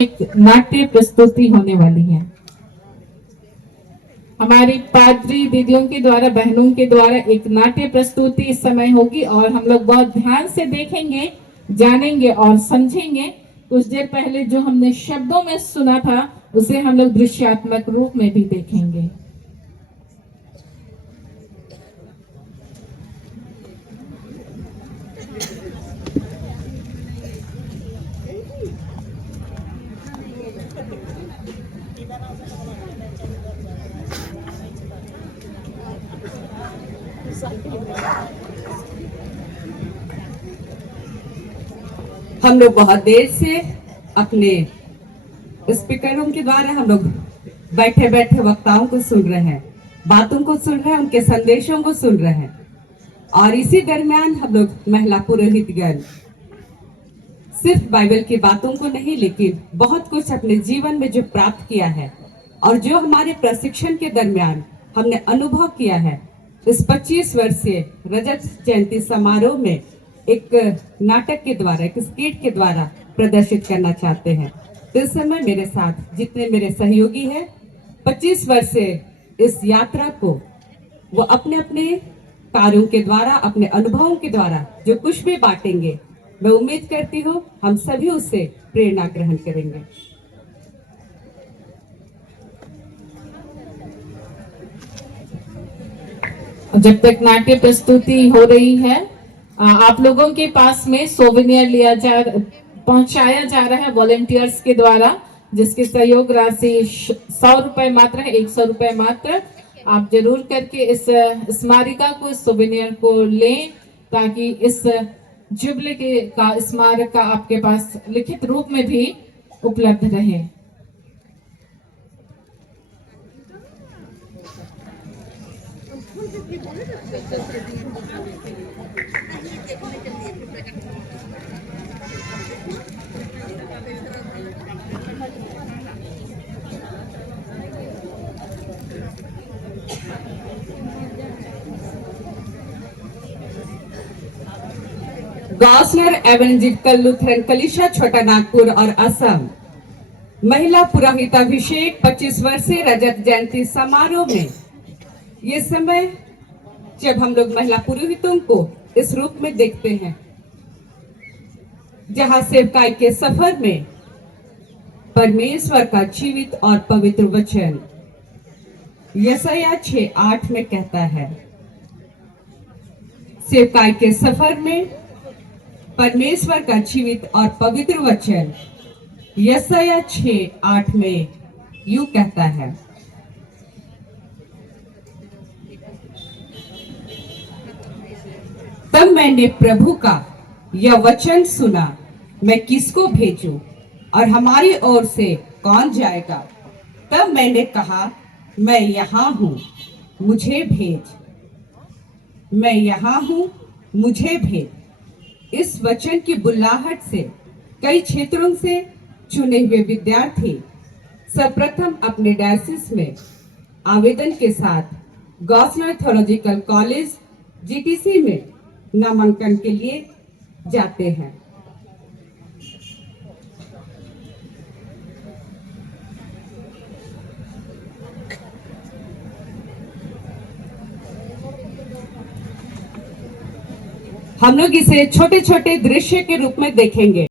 एक नाट्य प्रस्तुति होने वाली है। हमारी पादरी दीदियों के द्वारा, बहनों के द्वारा एक नाट्य प्रस्तुति इस समय होगी और हम लोग बहुत ध्यान से देखेंगे, जानेंगे और समझेंगे। कुछ देर पहले जो हमने शब्दों में सुना था उसे हम लोग दृश्यात्मक रूप में भी देखेंगे। हम लोग बहुत देर से अपने स्पीकरों के द्वारा हम लोग बैठे बैठे वक्ताओं को सुन रहे हैं, बातों को सुन रहे हैं, उनके संदेशों को सुन रहे हैं। और इसी दरमियान हम लोग महिला पुरोहितगण सिर्फ बाइबल की बातों को नहीं, लेकिन बहुत कुछ अपने जीवन में जो प्राप्त किया है और जो हमारे प्रशिक्षण के दरमियान हमने अनुभव किया है, इस 25 वर्षीय रजत जयंती समारोह में एक नाटक के द्वारा, एक स्किट के द्वारा प्रदर्शित करना चाहते हैं। तो इस समय मेरे साथ जितने मेरे सहयोगी हैं, 25 वर्ष से इस यात्रा को वो अपने अपने कार्यों के द्वारा, अपने अनुभवों के द्वारा जो कुछ भी बांटेंगे, मैं उम्मीद करती हूँ हम सभी उससे प्रेरणा ग्रहण करेंगे। जब तक नाट्य प्रस्तुति हो रही है, आप लोगों के पास में सोवेनियर पहुंचाया जा रहा है वॉलेंटियर्स के द्वारा, जिसकी सहयोग राशि 100 रुपए मात्र है, 100 रुपए मात्र। आप जरूर करके इस स्मारिका को, इस सोवेनियर को लें, ताकि इस जुबले के का स्मारक का आपके पास लिखित रूप में भी उपलब्ध रहे। गॉसनर एवेंजिकल लूथरन कलीसिया छोटा नागपुर और असम महिला पुरोहिताभिषेक 25 वर्षीय रजत जयंती समारोह में ये समय जब हम लोग महिला पुरोहितों को इस रूप में देखते हैं, जहां सेवकाई के सफर में परमेश्वर का जीवित और पवित्र वचन यशायाह 6:8 में कहता है, सेवकाई के सफर में परमेश्वर का जीवित और पवित्र वचन यशायाह 6:8 में यूं कहता है, तब मैंने प्रभु का यह वचन सुना, मैं किसको भेजूं और हमारी ओर से कौन जाएगा। तब मैंने कहा, मैं यहाँ हूँ, मुझे भेज। मैं यहाँ हूँ, मुझे भेज। इस वचन की बुल्लाहट से कई क्षेत्रों से चुने हुए विद्यार्थी सर्वप्रथम अपने डायसिस में आवेदन के साथ गॉसनर थियोलॉजिकल कॉलेज जीटीसी में नामांकन के लिए जाते हैं। हम लोग इसे छोटे छोटे दृश्य के रूप में देखेंगे।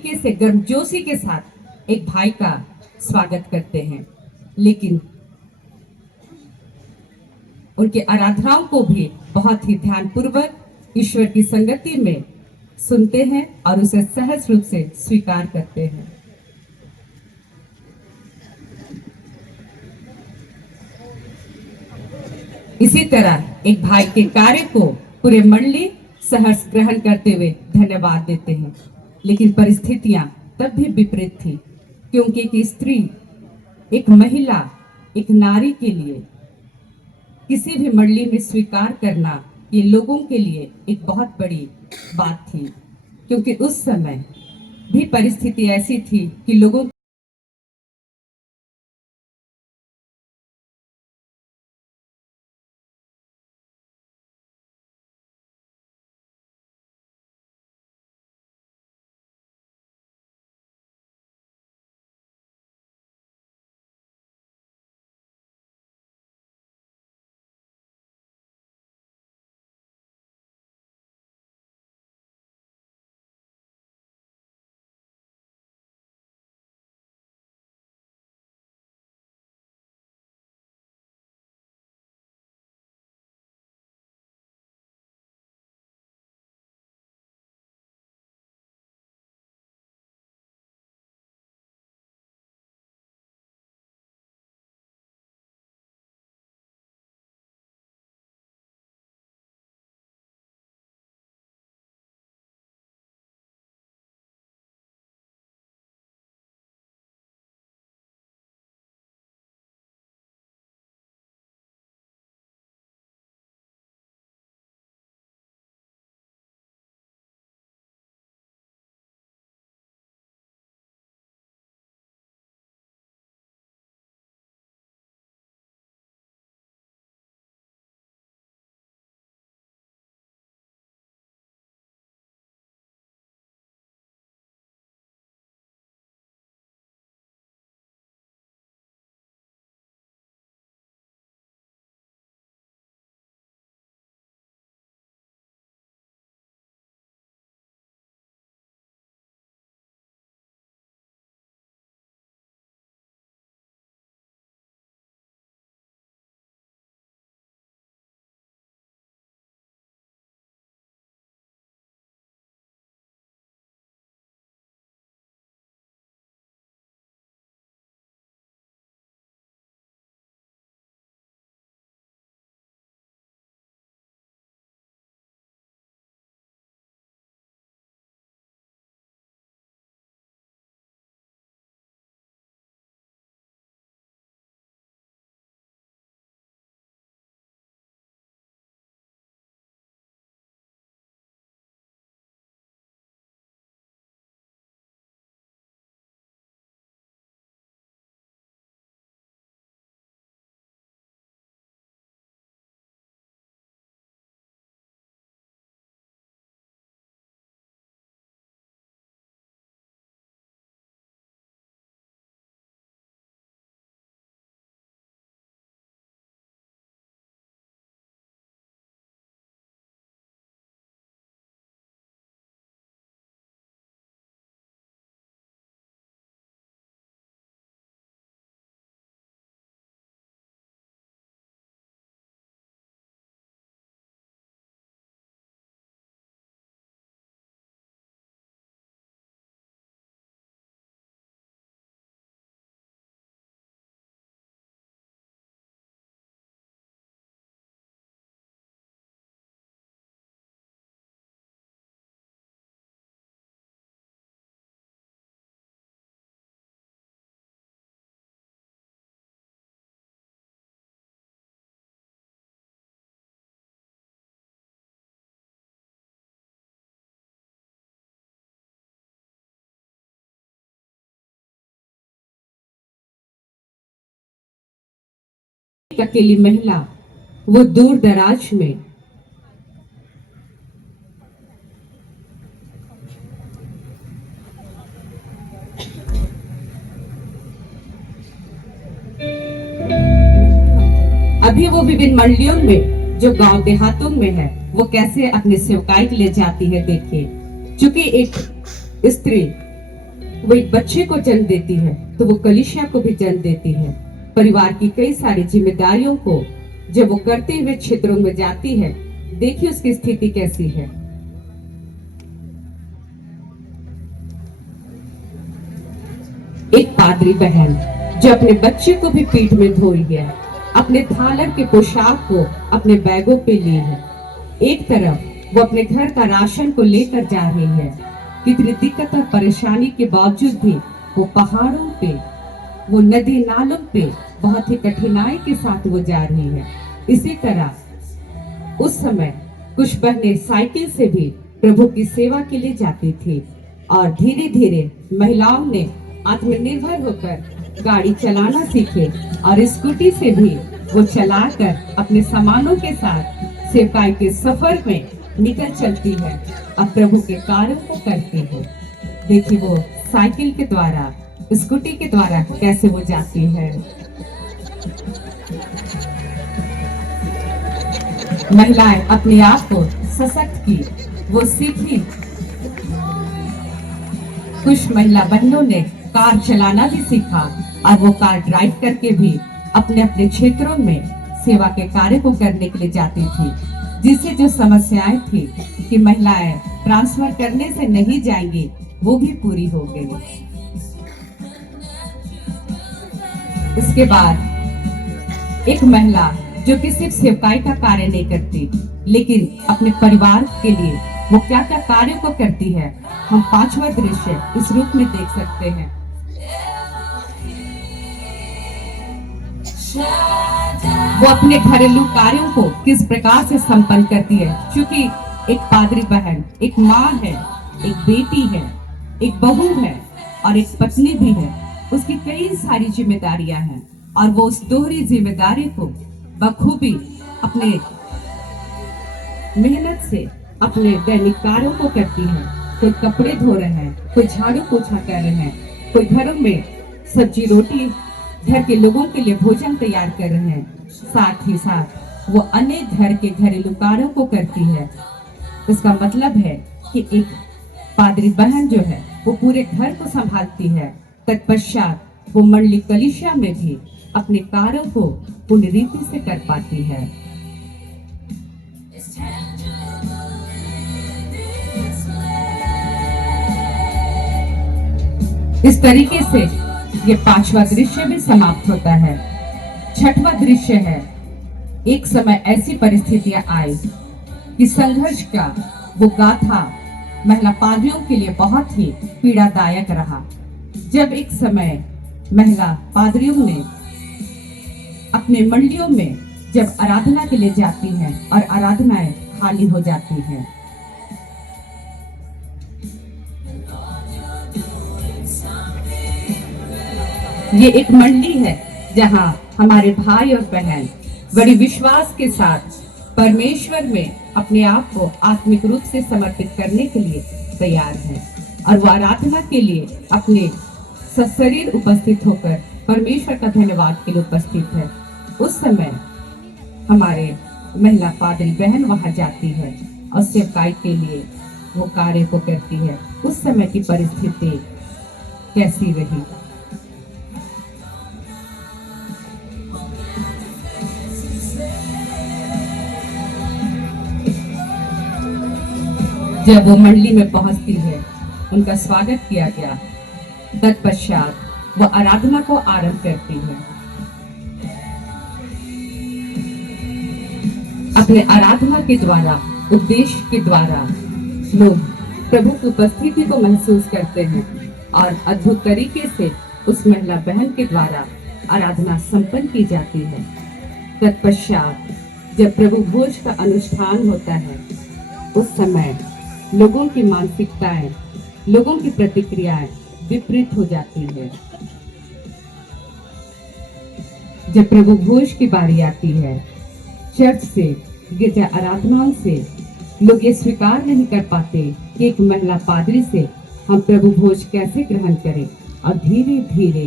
तरीके से गर्मजोशी के साथ एक भाई का स्वागत करते हैं, लेकिन उनके आराधनाओं को भी बहुत ही ध्यानपूर्वक ईश्वर की संगति में सुनते हैं और उसे सहज रूप से स्वीकार करते हैं। इसी तरह एक भाई के कार्य को पूरे मंडली सहर्ष ग्रहण करते हुए धन्यवाद देते हैं, लेकिन परिस्थितियां तब भी विपरीत थी, क्योंकि एक स्त्री, एक महिला, एक नारी के लिए किसी भी मंडली में स्वीकार करना ये लोगों के लिए एक बहुत बड़ी बात थी, क्योंकि उस समय भी परिस्थिति ऐसी थी कि लोगों एक अकेली महिला, वो दूर दराज में, अभी वो विभिन्न मंडलियों में जो गांव देहातों में है, वो कैसे अपने सेवकाई के लिए जाती है। देखिए, चूंकि एक स्त्री वो एक बच्चे को जन्म देती है तो वो कलीसिया को भी जन्म देती है। परिवार की कई सारी जिम्मेदारियों को जब वो करते हुए क्षेत्रों में जाती है, देखिए उसकी स्थिति कैसी है। एक पादरी बहन जो अपने बच्चे को भी पीठ में धोई है, अपने थालर के पोशाक को अपने बैगों पे ली है। एक तरफ वो अपने घर का राशन को लेकर जा रही है, कितनी दिक्कत और परेशानी के बावजूद भी वो पहाड़ों पे, वो नदी नालों पे बहुत ही कठिनाई के साथ वो जा रही है। इसी तरह उस समय कुछ बहनें साइकिल से भी प्रभु की सेवा के लिए जाती थी और धीरे धीरे महिलाओं ने आत्मनिर्भर होकर गाड़ी चलाना सीखे और स्कूटी से भी वो चलाकर अपने सामानों के साथ सेवकाई के सफर में निकल चलती है और प्रभु के कार्यों को करती है। देखिए वो साइकिल के द्वारा, स्कूटी के द्वारा कैसे वो जाती है। महिलाएं अपने आप को सशक्त की, वो सीखी। कुछ महिला बहनों ने कार चलाना भी सीखा और वो कार ड्राइव करके भी अपने अपने क्षेत्रों में सेवा के कार्य को करने के लिए जाती थी। जिससे जो समस्याएं थी कि महिलाएं ट्रांसफर करने से नहीं जाएंगी, वो भी पूरी हो गई। इसके बाद एक महिला जो कि सिर्फ सेवकाई का कार्य नहीं करती, लेकिन अपने परिवार के लिए वो क्या क्या कार्यों को करती है, हम 5वां दृश्य इस रूप में देख सकते हैं। वो अपने घरेलू कार्यों को किस प्रकार से संपन्न करती है। क्योंकि एक पादरी बहन, एक माँ है, एक बेटी है, एक बहू है और एक पत्नी भी है। उसकी कई सारी जिम्मेदारियां हैं और वो उस दोहरी जिम्मेदारी को बखूबी अपने मेहनत से अपने दैनिक कार्यों को करती है। कोई कपड़े धो रहे हैं, कोई झाड़ू पोछा कर रहे हैं, कोई घरों में सब्जी रोटी घर के लोगों के लिए भोजन तैयार कर रहे हैं। साथ ही साथ वो अन्य घर के घरेलू कार्यों को करती है। इसका मतलब है कि एक पादरी बहन जो है वो पूरे घर को संभालती है। तत्पश्चात वो मंडली कलीसिया में भी अपने कार्यों को पूर्ण रीति से कर पाती है। इस तरीके से ये 5वां दृश्य भी समाप्त होता है। 6वां दृश्य है, एक समय ऐसी परिस्थितियां आई कि संघर्ष का वो गाथा महिला पादरियों के लिए बहुत ही पीड़ादायक रहा। जब एक समय महिला पादरियों ने अपने मंडलियों में जब आराधना के लिए जाती हैं और आराधनाएं खाली हो जाती हैं, ये एक मंडली है जहां हमारे भाई और बहन बड़ी विश्वास के साथ परमेश्वर में अपने आप को आत्मिक रूप से समर्पित करने के लिए तैयार हैं और वो आराधना के लिए अपने सशरीर उपस्थित होकर परमेश्वर का धन्यवाद के लिए उपस्थित है। उस समय हमारे महिला पादरी बहन वहां जाती है और सेवकाई के लिए वो कार्य को करती है। उस समय की परिस्थिति कैसी रही? जब वो मंडली में पहुंचती है, उनका स्वागत किया गया। तत्पश्चात वो आराधना को आरंभ करती है। अपने आराधना के द्वारा, उपदेश के द्वारा लोग प्रभु की उपस्थिति को महसूस करते हैं और अद्भुत तरीके से उस महिला बहन के द्वारा आराधना संपन्न की जाती है। तत्पश्चात जब प्रभु भोज का अनुष्ठान होता है, उस समय लोगों की मानसिकताएं, लोगों की प्रतिक्रियाएं विपरीत हो जाती है। जब प्रभु भोज की बारी आती है, चर्च से, गिरजा आराधनाओं से लोग ये स्वीकार नहीं कर पाते कि एक महिला पादरी से हम प्रभु भोज कैसे ग्रहण करें, और धीरे धीरे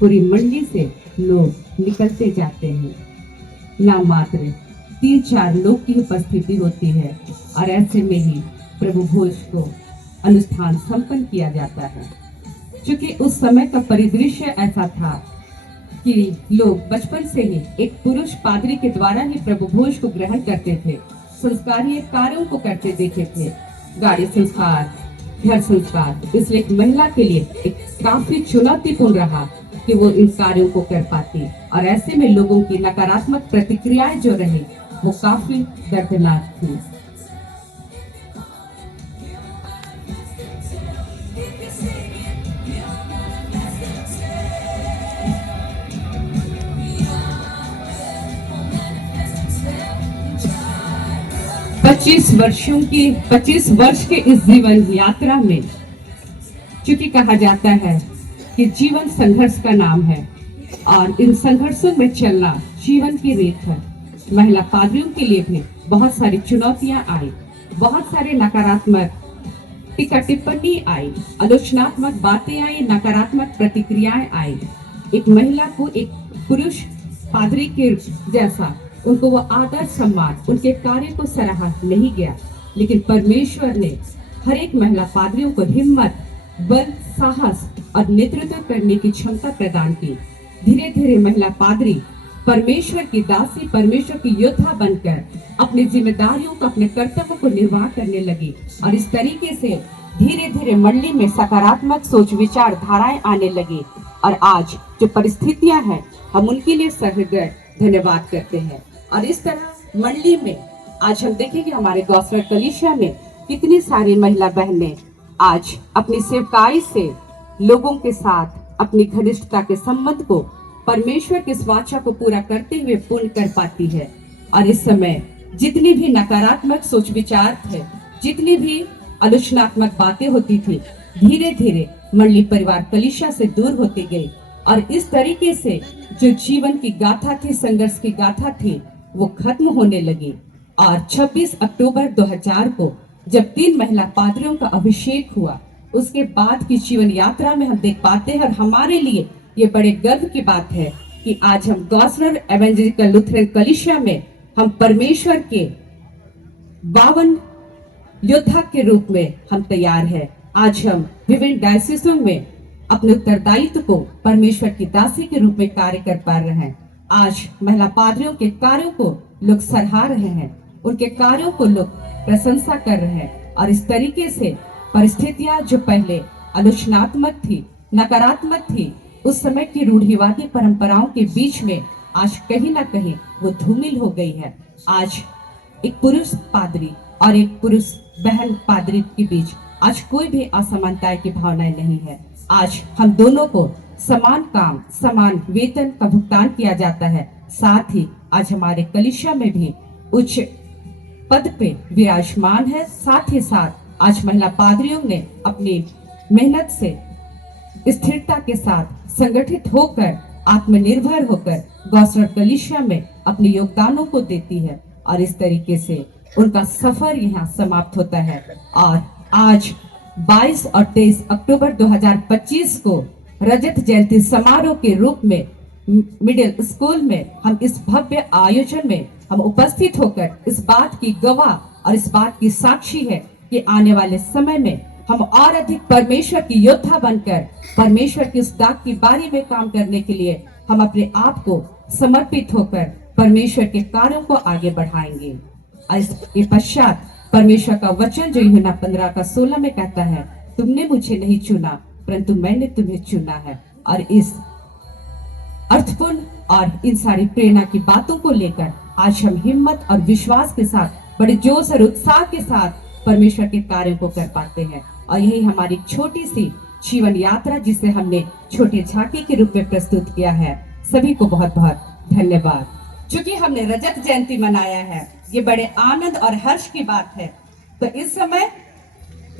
पूरी मंडली से लोग निकलते जाते हैं। ना मात्र 3-4 लोग की उपस्थिति होती है और ऐसे में ही प्रभु भोज को अनुष्ठान संपन्न किया जाता है। क्योंकि उस समय का परिदृश्य ऐसा था कि लोग बचपन से ही एक पुरुष पादरी के द्वारा ही प्रभु भोज को ग्रहण करते थे, संस्कारीय कार्यों को करते देखे थे, गाड़ी संस्कार, घर संस्कार। इसलिए एक महिला के लिए एक काफी चुनौतीपूर्ण रहा कि वो इन कार्यों को कर पाती, और ऐसे में लोगों की नकारात्मक प्रतिक्रियाएं जो रही वो काफी दर्दनाक थी। पच्चीस वर्ष के इस जीवन यात्रा में, चूंकि कहा जाता है कि जीवन संघर्ष का नाम है और इन संघर्षों में चलना जीवन की रीत है, महिला पादरियों के लिए भी बहुत सारी चुनौतियां आई, बहुत सारे नकारात्मक टीका टिप्पणी आई, आलोचनात्मक बातें आई, नकारात्मक प्रतिक्रियाएं आई। एक महिला को एक पुरुष पादरी के जैसा उनको वो आदर सम्मान, उनके कार्य को सराहा नहीं गया, लेकिन परमेश्वर ने हर एक महिला पादरियों को हिम्मत, बल, साहस और नेतृत्व करने की क्षमता प्रदान की। धीरे धीरे महिला पादरी परमेश्वर की दासी, परमेश्वर की योद्धा बनकर अपनी जिम्मेदारियों को, अपने कर्तव्यों को निर्वाह करने लगी, और इस तरीके से धीरे धीरे मंडली में सकारात्मक सोच विचार धाराएं आने लगी। और आज जो परिस्थितियां हैं, हम उनके लिए सहृदय धन्यवाद करते हैं। और इस तरह मंडली में आज हम देखेंगे हमारे गौसर कलीसिया में कितनी सारी महिला बहनें आज अपनी सेवकाई से लोगों के साथ अपनी घनिष्ठता के संबंध को परमेश्वर के वाचा को पूरा करते हुए पूर्ण कर पाती है। और इस समय जितनी भी नकारात्मक सोच विचार थे, जितनी भी आलोचनात्मक बातें होती थी, धीरे धीरे मंडली परिवार कलीसिया से दूर होती गई, और इस तरीके से जो जीवन की गाथा थी, संघर्ष की गाथा थी, वो खत्म होने लगी। और 26 अक्टूबर 2000 को जब 3 महिला पादरियों का अभिषेक हुआ, उसके बाद की जीवन यात्रा में हम देख पाते हैं, और हमारे लिए ये बड़े गर्व की बात है कि आज हम गॉस्लर एवेंजेलिकल लुथरन कलीसिया में हम परमेश्वर के 52 योद्धा के रूप में हम तैयार हैं। आज हम विभिन्न डायसिसों में अपने उत्तरदायित्व को परमेश्वर की दासी के रूप में कार्य कर पा रहे हैं। आज महिला पादरियों के कार्यों को लोग सराह रहे हैं, उनके कार्यों को लोग प्रशंसा कर रहे हैं, और इस तरीके से परिस्थितियां जो पहले आलोचनात्मक थी, नकारात्मक थी, उस समय की रूढ़िवादी परंपराओं के बीच में आज कहीं ना कहीं वो धूमिल हो गई है। आज एक पुरुष पादरी और एक पुरुष बहन पादरी के बीच आज कोई भी असमानता की भावनाएं नहीं है। आज हम दोनों को समान काम, समान वेतन का भुगतान किया जाता है। साथ ही आज हमारे कलीसिया में भी उच्च पद पे विराजमान है। साथ ही साथ आज महिला पादरियों ने अपनी मेहनत से स्थिरता के साथ संगठित होकर, आत्मनिर्भर होकर गौसर कलीसिया में अपने योगदानों को देती है, और इस तरीके से उनका सफर यहाँ समाप्त होता है। और आज 22 और 23 अक्टूबर 2025 को रजत जयंती समारोह के रूप में मिडिल स्कूल में हम इस भव्य आयोजन में हम उपस्थित होकर इस बात की गवाह और इस बात की साक्षी है कि आने वाले समय में हम और अधिक परमेश्वर की योद्धा बनकर परमेश्वर की उस दाग की बारी में काम करने के लिए हम अपने आप को समर्पित होकर परमेश्वर के कार्यों को आगे बढ़ाएंगे। इसके पश्चात परमेश्वर का वचन जो यूहन्ना 15:16 में कहता है, तुमने मुझे नहीं चुना परंतु मैंने तुम्हें चुना है। और इस अर्थपूर्ण और इन सारी प्रेरणा की बातों को लेकर आज हम हिम्मत और विश्वास के साथ, बड़े जोश और उत्साह के साथ परमेश्वर के कार्यों को कर पाते हैं। और यही हमारी छोटी सी जीवन यात्रा जिसे हमने छोटे झांकी के रूप में प्रस्तुत किया है। सभी को बहुत बहुत धन्यवाद। चूंकि हमने रजत जयंती मनाया है, ये बड़े आनंद और हर्ष की बात है, तो इस समय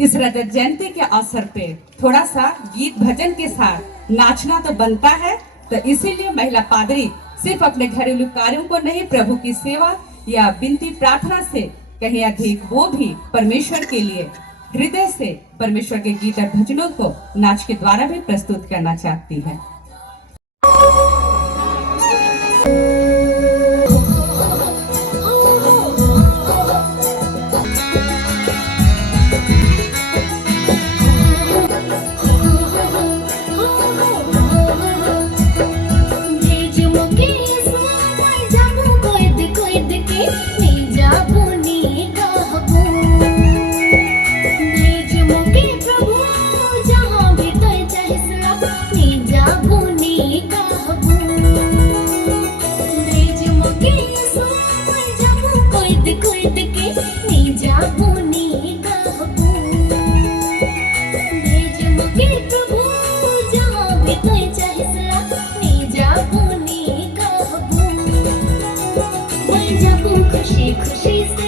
इस रजत जयंती के अवसर पे थोड़ा सा गीत भजन के साथ नाचना तो बनता है। तो इसीलिए महिला पादरी सिर्फ अपने घरेलू कार्यों को नहीं, प्रभु की सेवा या विनती प्रार्थना से कहीं अधिक वो भी परमेश्वर के लिए हृदय से परमेश्वर के गीत और भजनों को नाच के द्वारा भी प्रस्तुत करना चाहती है। सकूं खुशी खुशी से